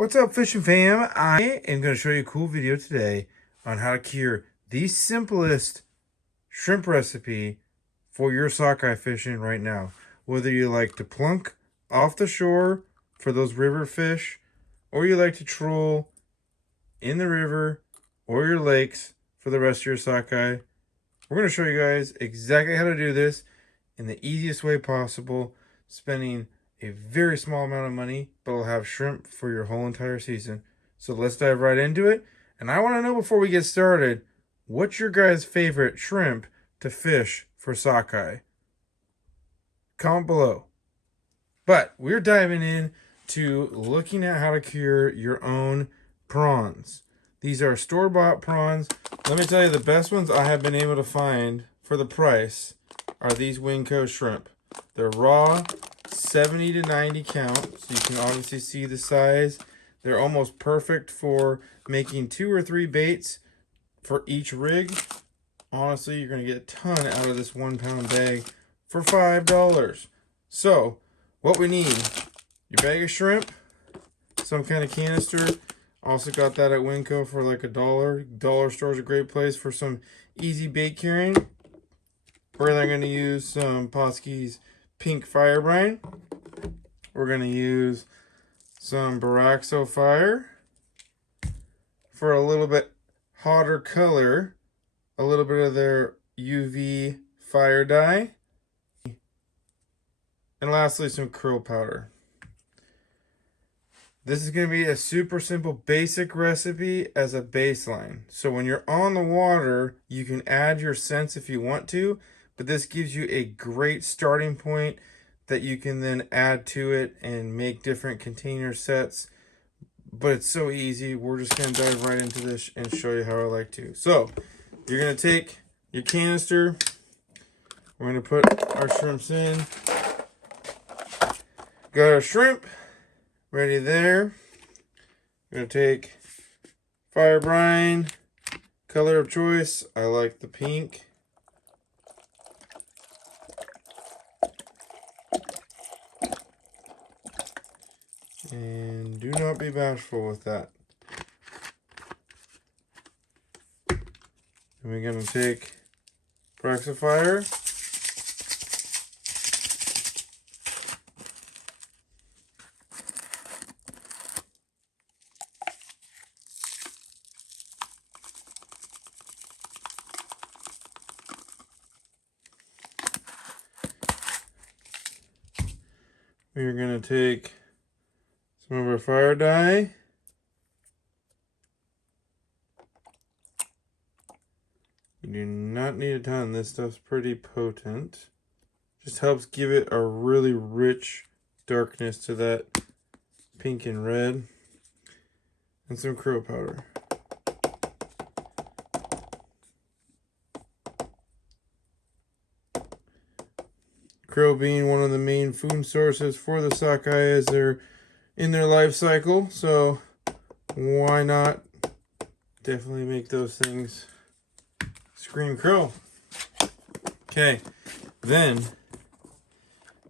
What's up, fishing fam? I am going to show you a cool video today on how to cure the simplest shrimp recipe for your sockeye fishing right now. Whether you like to plunk off the shore for those river fish, or you like to troll in the river or your lakes for the rest of your sockeye, we're going to show you guys exactly how to do this in the easiest way possible, spending a very small amount of money, but will have shrimp for your whole entire season. So let's dive right into it. And I want to know, before we get started, what's your guys' favorite shrimp to fish for sockeye? Comment below. But we're diving in to looking at how to cure your own prawns. These are store-bought prawns. Let me tell you, the best ones I have been able to find for the price are these Winco shrimp. They're raw, 70 to 90 count, so you can obviously see the size. They're almost perfect for making 2 or 3 baits for each rig. Honestly, you're going to get a ton out of this 1 pound bag for $5. So what we need: your bag of shrimp, some kind of canister. Also got that at Winco for like $1. Dollar store is a great place for some easy bait curing. We're then going to use some Poske's pink fire brine. We're going to use some Baraxo fire for a little bit hotter color, a little bit of their UV fire dye, and lastly some krill powder. This is going to be a super simple basic recipe as a baseline. So when you're on the water, you can add your scents if you want to, but this gives you a great starting point that you can then add to it and make different container sets. But it's so easy. We're just going to dive right into this and show you how I like to. So you're going to take your canister. We're going to put our shrimps in. Got our shrimp ready there. We're going to take fire brine, color of choice. I like the pink. And do not be bashful with that. And we're going to take Baraxo fire. We're going to take some of our fire dye. You do not need a ton. This stuff's pretty potent. Just helps give it a really rich darkness to that pink and red. And some krill powder. Krill being one of the main food sources for the sockeye as they're in their life cycle, so why not definitely make those things scream krill. Okay, then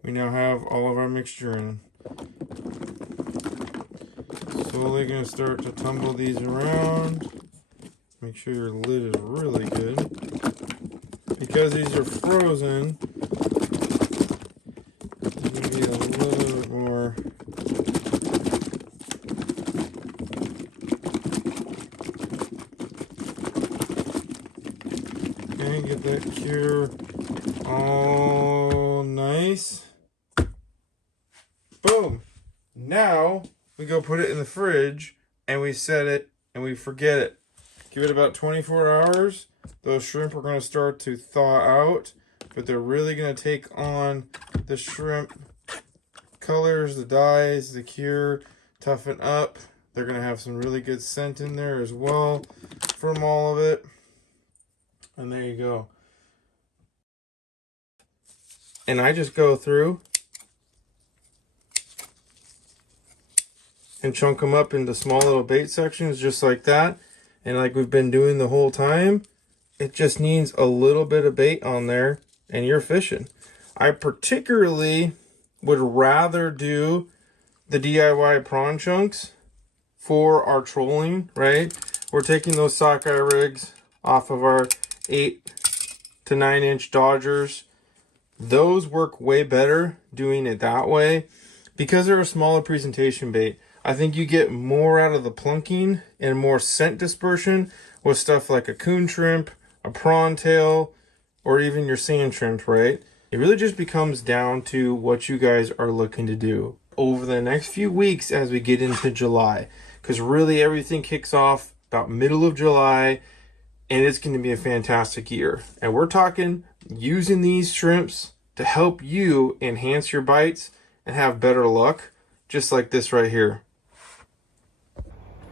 we now have all of our mixture in. Slowly going to start to tumble these around. Make sure your lid is really good. Because these are frozen, there's going to be a little bit more. Okay, get that cure all nice. Boom. Now we go put it in the fridge and we set it and we forget it. Give it about 24 hours. Those shrimp are going to start to thaw out, but they're really going to take on the shrimp colors, the dyes, the cure, toughen up. They're going to have some really good scent in there as well from all of it. And there you go. And I just go through and chunk them up into small little bait sections just like that. And like we've been doing the whole time, it just needs a little bit of bait on there and you're fishing. I particularly would rather do the DIY prawn chunks for our trolling, right? We're taking those sockeye rigs off of our 8 to 9 inch Dodgers. Those work way better doing it that way because they're a smaller presentation bait. I think you get more out of the plunking and more scent dispersion with stuff like a coon shrimp, a prawn tail, or even your sand shrimp, right? It really just becomes down to what you guys are looking to do over the next few weeks as we get into July, because really everything kicks off about middle of July, and it's going to be a fantastic year. And we're talking using these shrimps to help you enhance your bites and have better luck, just like this right here.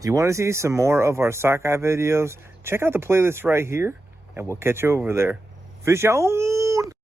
Do you want to see some more of our sockeye videos? Check out the playlist right here, and we'll catch you over there. Fish on!